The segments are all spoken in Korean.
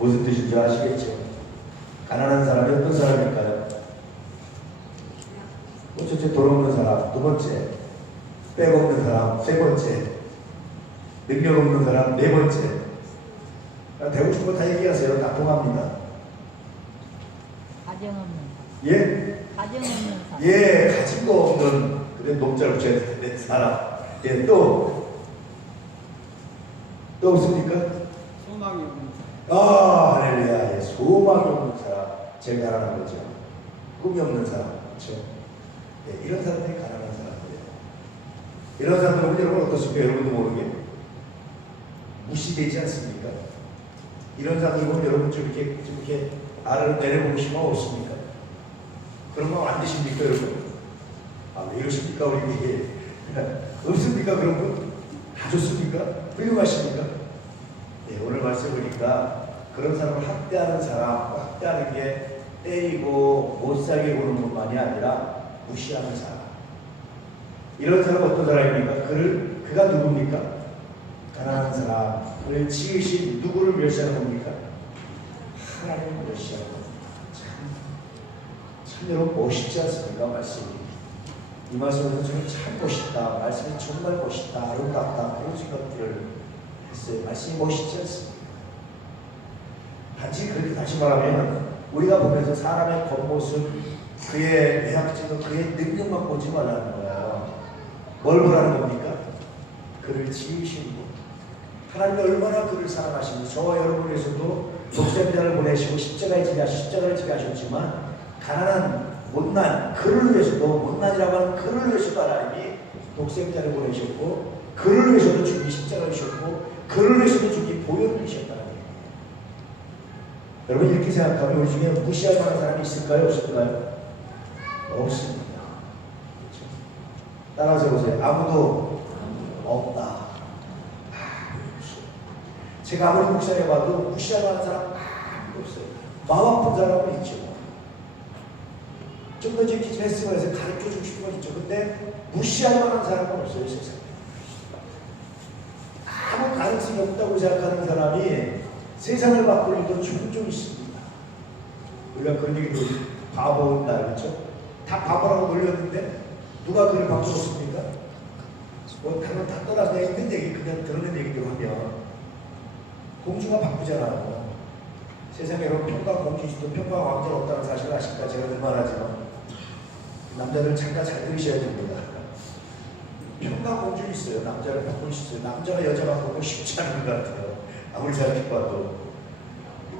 무슨 뜻인지 아시겠죠? 가난한 사람이 어떤 사람일까요? 첫째, 돈 없는 사람. 두 번째, 백 없는 사람. 세 번째, 능력 없는 사람. 네 번째. 되고 싶은 거 다 얘기하세요. 다 통합니다. 가정 없는 예? 가정 없는 사람. 예, 가짐도 없는, 그래, 농자를 붙여야 되는 사람. 예, 또 없습니까? 소망이 없는 아, 할렐루야. 예, 소망이 없는 사람. 제일 가난한 거죠. 꿈이 없는 사람. 그렇죠? 예, 이런 사람들이 가난한 사람들이에요. 이런 사람들은 여러분 어떻습니까? 여러분도 모르게 무시되지 않습니까? 이런 사람들 보면 여러분 좀 이렇게 아래로 내려보고 싶어 없습니까? 그런 마음 안 드십니까, 여러분? 아, 왜 이러십니까, 우리? 없습니까, 그런 분? 다 좋습니까? 훌륭하십니까? 네, 오늘 말씀 보니까 그런 사람을 학대하는 사람, 학대하는 게 때리고 못 살게 구는 것만이 아니라 무시하는 사람. 이런 사람은 어떤 사람입니까? 그가 누굽니까? 가난한 사람을 지으신 누구를 멸시하는 겁니까? 하나님을 멸시하는 겁니다. 참 여러분 멋있지 않습니까? 말씀이. 이 말씀에서 저는 참 멋있다. 말씀이 정말 멋있다. 아름답다. 그런 생각들을 했어요. 말씀이 멋있지 않습니까? 단지 그렇게 다시 말하면 우리가 보면서 사람의 겉모습, 그의 외향적인 그의 능력만 보지 말라는 거예요. 뭘 보라는 겁니까? 그를 지으신 분. 하나님이 얼마나 그를 사랑하시는지 저와 여러분을 위해서도 독생자를 보내시고 십자가를 지게 하셨지만 가난한 못난 그를 위해서도 못난이라고 하는 그를 위해서도 하나님이 독생자를 보내셨고 그를 위해서도 주님이 십자가를 지셨고 그를 위해서도 주님이 보혈을 주셨다는 거예요. 여러분 이렇게 생각하면 우리 중에 무시할 만한 사람이 있을까요? 없을까요? 없습니다. 그렇죠? 따라서 보세요. 아무도 없다. 제가 아무리 묵상해봐도 무시할 만한 사람 아무도 없어요. 마음 아픈 사람은 있죠. 좀 더 이렇게 좀 했으면 해서 가르쳐주고 싶은 건 있죠. 근데 무시할 만한 사람은 없어요, 세상에. 아무 가능성이 없다고 생각하는 사람이 세상을 바꿀 일도 종종 있습니다. 우리가 그런 얘기도 바보다 그렇죠? 다 바보라고 놀렸는데 누가 그를 바꾸었습니까? 뭐 다른 다 떠나서 내가 있는 얘기 그냥 그러는 얘기들 하면 공주가 바꾸잖아요. 세상에 여러분 평강 공주 있어도 평강 왕자가 없다는 사실을 아실까? 제가 늘 말하지만 남자들 잠깐 잘 들으셔야 됩니다. 평강 공주 있어요. 남자를 바꿀 수 있어요. 남자가 여자 바꾸고 쉽지 않은 것 같아요. 아무리 생각해봐도.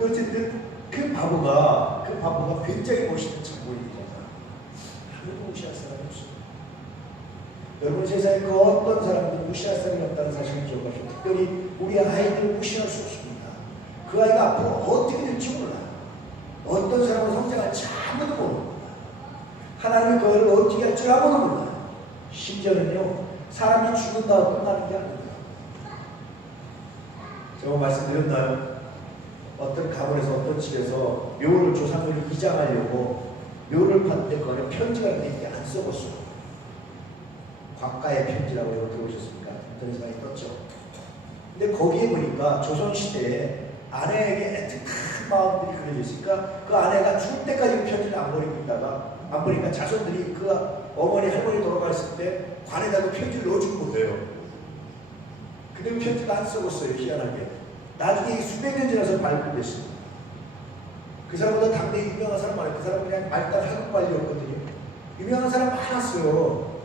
어쨌든 그 바보가 굉장히 멋있는 장본인이잖아. 아무도 무시할 사람이 없어요. 여러분 세상에 그 어떤 사람도 무시할 사람이 없다는 사실을 기억하시고 특별히 우리 아이들을 무시할 수 없습니다. 그 아이가 앞으로 어떻게 될지 몰라요. 어떤 사람은 성장할지 아무도 모릅니다. 하나님의 그 아이를 어떻게 할지 아무도 몰라요. 심지어는요 사람이 죽는다고 끝나는 게 아니에요. 제가 말씀드렸나요? 어떤 가문에서 어떤 집에서 묘를 조상들을 위장하려고 묘를 받는데 거기에 편지가 있는데 안 써봤어요. 곽가의 편지라고 여러분 들어보셨습니까? 인터넷에 많이 떴죠. 근데 거기에 보니까 조선시대에 아내에게 애틋한 마음들이 그려져 있으니까 그 아내가 죽을 때까지 그 편지를 안 버리고 있다가 안 보니까 자손들이 그 어머니 할머니 돌아가셨을 때 관에다 그 편지를 넣어준 거예요. 근데 그 편지를 안 써봤어요. 희한하게. 나중에 수백 년 지나서 발굴됐습니다. 그 사람보다 당대에 유명한 사람 많아요. 그 사람은 그냥 말단 학업관리였거든요. 유명한 사람 많았어요.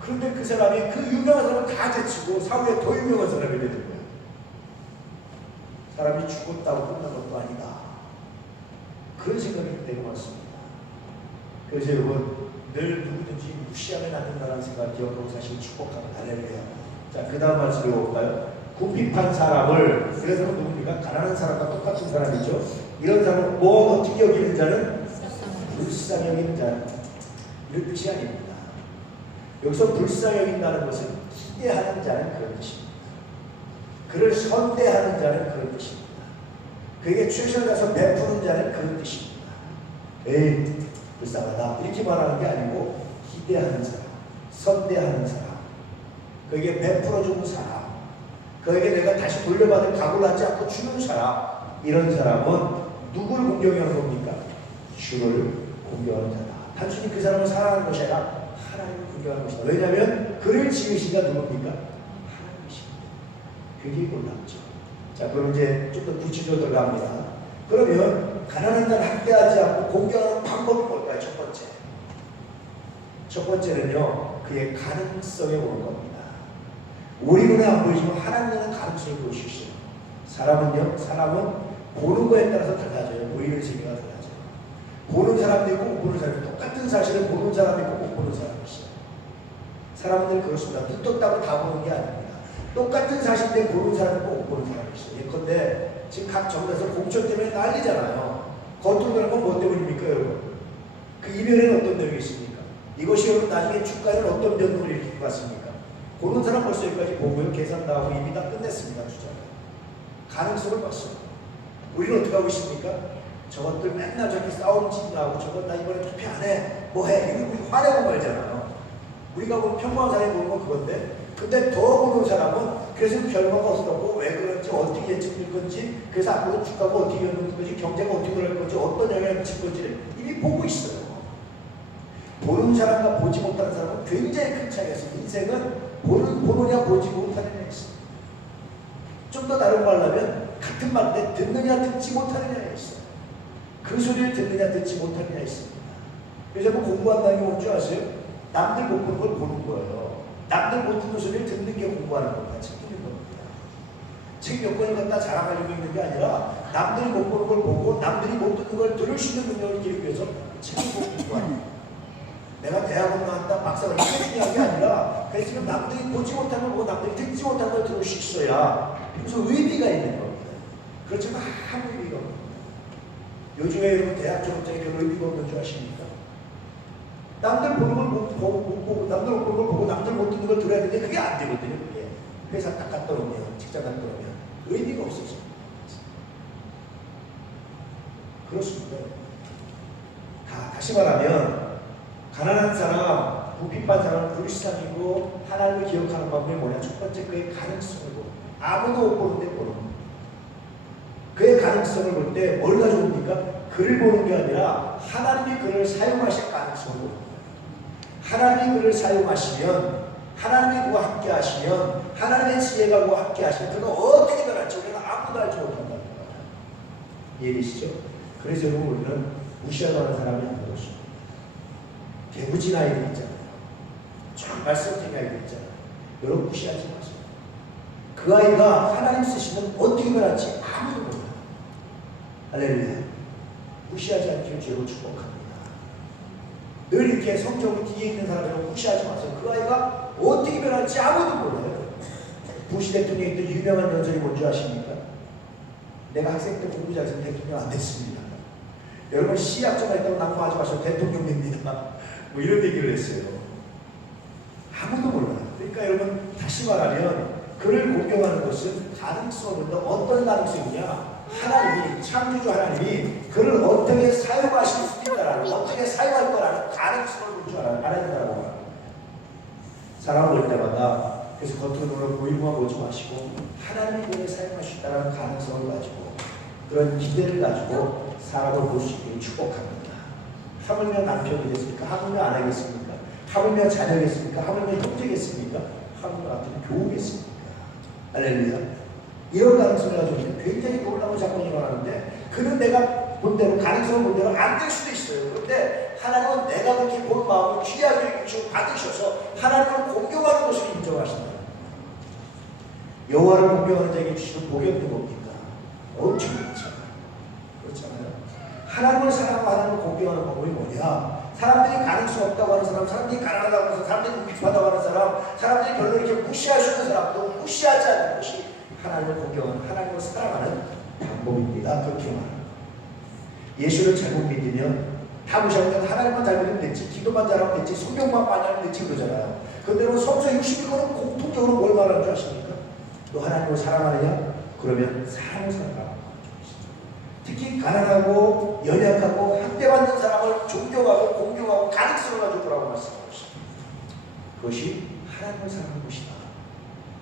그런데 그 사람이 그 유명한 사람을 다 제치고 사후에 더 유명한 사람이 되는 거예요. 사람이 죽었다고 끝난 것도 아니다. 그런 생각이 되고 많습니다. 그래서 여러분 늘 누구든지 무시하면 안 된다는 생각을 기억하고 사실 축복하면 할렐루야. 자, 그 다음 말씀 읽어볼까요? 궁핍한 사람을, 그래서 누굽니까? 가난한 사람과 똑같은 사람이죠. 이런 사람은 뭐 어떻게 여기는 자는? 불쌍히 여기는 자는 이런 뜻이 아닙니다. 여기서 불쌍히 여긴다는 것은 기대하는 자는 그런 뜻입니다. 그를 선대하는 자는 그런 뜻입니다. 그에게 최선을 다해서 베푸는 자는 그런 뜻입니다. 에이 불쌍하다 이렇게 말하는 게 아니고 기대하는 사람, 선대하는 사람, 그에게 베풀어주는 사람, 그에게 내가 다시 돌려받을 각오를 하지 않고 주는 사람, 이런 사람은 누구를 공경하는 겁니까? 주를 공경하는 자다. 단순히 그 사람을 사랑하는 것이 아니라 하나님을 공경하는 것이다. 왜냐하면 그를 지으신 가 누굽니까? 하나님이십니다. 굉장히 놀랍죠. 자, 그럼 이제 좀 더 구체적으로 들어갑니다. 그러면 가난한 자를 학대하지 않고 공경하는 방법이 뭘까요? 첫 번째. 첫 번째는요, 그의 가능성에 오는 겁니다. 우리 눈에 안 보이지만 하나님은 가능성을 볼 수 있어요. 사람은 보는 거에 따라서 달라져요. 보이는 세계가 달라져요. 보는 사람도 있고 못 보는 사람도 있고, 똑같은 사실을 보는 사람이 있고 못 보는 사람이 있어요. 사람들 그렇습니다. 눈 떴다고 다 보는 게 아닙니다. 똑같은 사실인데 보는 사람이 있고 못 보는 사람이 있어요. 예컨대 지금 각 정부에서 공천 때문에 난리잖아요. 겉으로 그런 건 뭐 때문입니까, 여러분? 그 이면에는 어떤 내용이 있습니까? 이것이 여러분 나중에 주가에는 어떤 변동을 일으킬 것 같습니까? 보는 사람 벌써 여기까지 보고요. 계산 다 하고 이미 다 끝냈습니다. 주자가. 가능성을 봤어요. 우리는 어떻게 하고 있습니까? 저것들 맨날 저렇게 싸움 짓나고 저것 나 이번에 투표 안 해. 뭐 해. 이거 우리 화내고 말잖아요. 우리가 보면 평범한 사람이 보는 건 그건데, 근데 더 보는 사람은 그래서 결과가 없었고 왜 그런지 어떻게 예측될 건지, 그래서 앞으로 주가가 어떻게 변할 건지, 경제가 어떻게 변할 건지, 어떤 영향을 미칠 건지를 이미 보고 있어요. 보는 사람과 보지 못하는 사람은 굉장히 큰 차이가 있어요. 인생은 보느냐 보지 못하느냐 있어요. 좀 더 다른 말로 하면 같은 말인데 듣느냐 듣지 못하느냐에 있어요. 그 소리를 듣느냐 듣지 못하느냐에 있습니다. 그래서 뭐 공부한다는 게 뭔지 아세요? 남들 못 보는 걸 보는 거예요. 남들 못 듣는 소리를 듣는 게 공부하는 겁니다. 책 읽는 겁니다. 책 몇 권을 갖다 자랑하려고 있는 게 아니라 남들이 못 보는 걸 보고 남들이 못 듣는 걸 들을 수 있는 능력을 기르기 위해서 책을 보고 공부하는 거예요. 내가 대학원 나왔다 박사가 이게 중요한 게 아니라 그래서 지금 남들이 보지 못하는 걸 보고 남들이 듣지 못하는 걸 들을 수 있어야 그래서 의미가 있는 겁니다. 그렇지만 아무 의미가 없습니다. 요즘에 여러분 대학 졸업장에 별 의미가 없는 줄 아십니까? 남들 보는 걸 못 보고 남들 못 보는 걸 보고 남들 못 듣는 걸 들어야 되는데 그게 안 되거든요. 그게 회사 딱 갔다 오면 직장 갔다 오면 의미가 없어져. 그렇습니다. 다시 말하면 가난한 사람, 부핍한 사람은 불쌍이고 하나님을 기억하는 방법이 뭐냐? 첫 번째 그의 가능성을 보고 아무도 못 보는데 보는 겁니다. 그의 가능성을 볼 때 뭘 가져옵니까? 그를 보는 게 아니라 하나님이 그를 사용하실 가능성을 보는 거예요. 하나님이 그를 사용하시면 하나님이 그와 함께 하시면 하나님의 지혜가 그와 함께 하시면 그가 어떻게 변할지 우리는 아무도 알지 못한다는 거예요. 이해되시죠? 그래서 여러분 우리는 무시하는 사람이 아닌 것입니다. 개구진 아이들 있잖아요. 쫙 말썽쟁이 아이들 있잖아요. 여러분 무시하지 마세요. 그 아이가 하나님 쓰시면 어떻게 변할지 아무도 몰라요. 할렐루야. 무시하지 않기를 주로 축복합니다. 늘 이렇게 성적으로 뒤에 있는 사람이라고 무시하지 마세요. 그 아이가 어떻게 변할지 아무도 몰라요. 부시 대통령이 또 유명한 연설이 뭔지 아십니까? 내가 학생 때 공부 잘해서 대통령 안 됐습니다. 여러분 시약점가 있다고 낭만하지 마시고 대통령 됩니다. 뭐 이런 얘기를 했어요. 아무도 몰라요. 그러니까 여러분 다시 말하면 그를 공경하는 것은 가능성을 본다. 어떤 가능성이냐? 하나님이 창조주 하나님이 그를 어떻게 사용하실 수도 있다라는 어떻게 사용할 거라는 가능성을 볼 줄 알아야 된다고 합니다. 사람 볼 때마다 그래서 겉으로 보이고만 보지 마시고 하나님이 그를 사용할 수 있다는 가능성을 가지고 그런 기대를 가지고 사람을 볼 수 있게 축복합니다. 하물며 남편이 됐습니까? 하물며 아내겠습니까? 하물며 자녀겠습니까? 하물며 형제겠습니까? 하물며 같은 교우겠습니까? 할렐루야. 이런 가능성을 가지고 있는데 굉장히 놀라운 사건이 일어나는데 그는 내가 본 대로 가능성을 본 대로 안 될 수도 있어요. 그런데 하나님은 내가 그렇게 본 마음을 귀하게 여기시고 받으셔서 하나님을 공경하는 것을 인정하신다. 여호와를 공경하는 자에게 주시는 복이 없는 겁니까? 엄청 그렇잖아요. 그렇잖아요. 하나님을 사랑하고 하나님을 공경하는 방법이 뭐냐? 사람들이 가능성 없다고 하는 사람, 사람들이 가난하다고 하는 사람, 사람들이 불평하다고 하는 사람, 사람들이 별로 이렇게 무시할 수 있는 사람도 무시하지 않는 것이 하나님을 공경하는, 하나님을 사랑하는 방법입니다. 그렇게 말합니다. 예수를 잘못 믿으면 다 무시하면 하나님만 잘 믿으면 됐지, 기도만 잘하면 됐지, 성경만 많이 하면 됐지 그러잖아요. 그런데 성서 61권은 공통적으로 뭘 말하는 줄 아십니까? 너 하나님을 사랑하느냐? 그러면 사랑을 사랑하라. 특히 가난하고 연약하고 학대받는 사람을 존경하고 공경하고 가능성을 가지고 보라고 말씀하고 있습니다. 그것이 하나님을 사랑하는 것이다.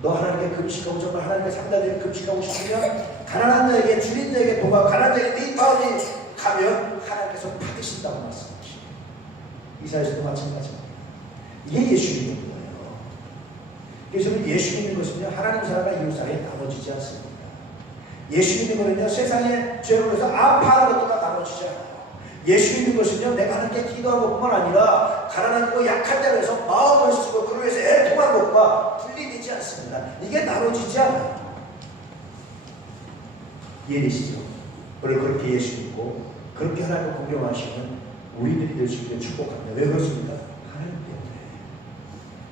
너 하나님께 금식하고 정말 하나님께 상달되게 금식하고 싶으면 가난한 자에게 줄인 자에게 도가 가난한 자에게 네 마음이 가면 하나님께서 받으신다고 말씀하시죠. 이사야서도 마찬가지입니다. 이게 예수 믿는 거예요. 그래서 예수 믿는 것은요 하나님 사랑과 이웃 사이에 나눠지지 않습니다. 예수 믿는 것은요 세상의 죄로 해서 아파하는 것도 다 나눠지지 않아요. 예수 믿는 것은요 내가 하나님께 기도한 것뿐만 아니라 가난하고 약한 자로 해서 마음을 쓰고 그로 해서 애통한 것과 분리되지 않습니다. 이게 나눠지지 않아요. 이해되시죠? 오늘 그렇게 예수 믿고 그렇게 하나님을 공경하시면 우리들이 될 수 있게 축복합니다. 왜 그렇습니까? 하나님 때문에.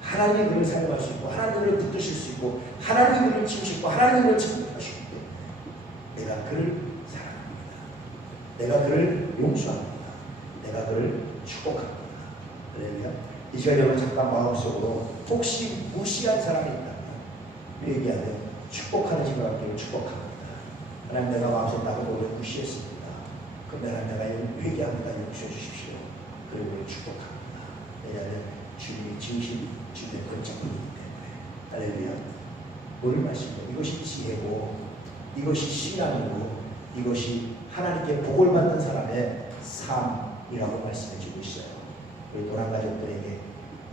하나님이 그를 사용할 수 있고 하나님이 그를 붙드실 수 있고 하나님이 그를 치우시고 하나님이 그를 창조하시고 내가 그를 사랑합니다. 내가 그를 용서합니다. 내가 그를 축복합니다. 할렐루야. 이 시간에 여러분 잠깐 마음속으로 혹시 무시한 사람이 있다면 얘기하면 축복하는 생각을 축복합니다. 하나님 내가 마음속에 나도 오늘 무시했습니다. 그럼 하나님 내가 회개합니다. 용서해 주십시오. 그리고 축복합니다. 왜냐하면 주님이 진실 주님의 권장이기 때문에. 할렐루야. 오늘 말씀은 이것이 지혜고 이것이 신앙이고 이것이 하나님께 복을 받는 사람의 삶이라고 말씀해 주고 있어요. 우리 도란 가족들에게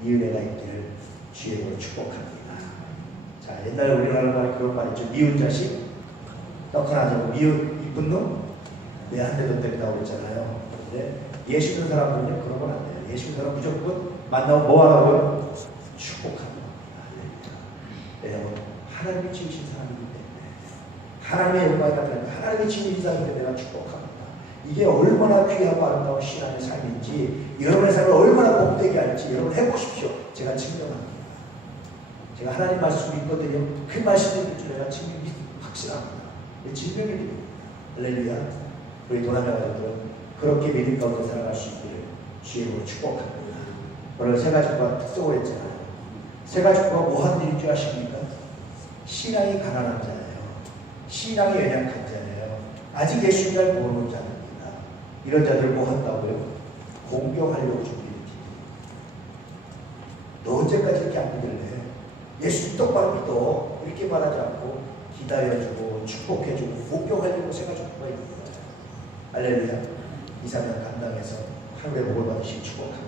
이은혜가 있기를 주의 이름으로 축복합니다. 자, 옛날에 우리나라 말에 그런 말 있죠. 미운 자식 떡 하나 주고 미운 이쁜 놈 내 한 대도 때린다고 그랬잖아요. 근데 예수 믿는 사람들은요 그런 건 안 돼요. 예수 믿는 사람 무조건 만나면 뭐 하라고요? 축복합니다. 왜냐하면 하나님이 지으신 사람이기 때문에 하나님의 영광이 나타나는 하나님이 지으신 사람이기 때문에 내가 축복합니다. 이게 얼마나 귀하고 아름다운 신앙의 삶인지 여러분의 삶을 얼마나 복되게 할지 여러분 해보십시오. 제가 증명합니다. 제가 하나님 말씀을 믿거든요. 그 말씀을 믿을 줄 내가 확신합니다. 증명이 됩니다. 할렐루야. 우리 도남자 가족들은 그렇게 믿음 가운데 살아갈 수 있기를 주의 이름으로 축복합니다. 오늘 세 가족과 특성을 했잖아요. 세 가족과 뭐 하는 일인 줄 아십니까? 신앙이 가난한 자예요. 신앙이 연약한 자예요. 아직 예수를 잘 모르는 자입니다. 이런 자들 뭐 한다고요? 공경하려고 준비했지. 너 언제까지 이렇게 안 믿을래? 예수 똑바로 믿어. 이렇게 말하지 않고 기다려주고 축복해주고 공경하려고 세 가족과 있는 거예요. 할렐루야. 이 사람 감당해서 하늘의 복을 받으시기 축복합니다.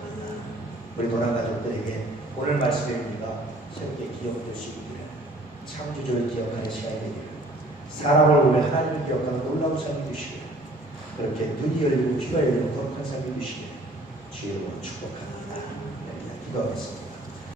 우리 도난 가족들에게 오늘 말씀의 의미가 새롭게 기억될 수 있기를 창조주를 기억하는 시간이 되기를 사람을 보며 하나님을 기억하는 놀라운 삶이 되시기를 그렇게 눈이 열리고 귀가 열리고 거룩한 삶이 되시기를 주의 이름으로 축복합니다. 기도하겠습니다.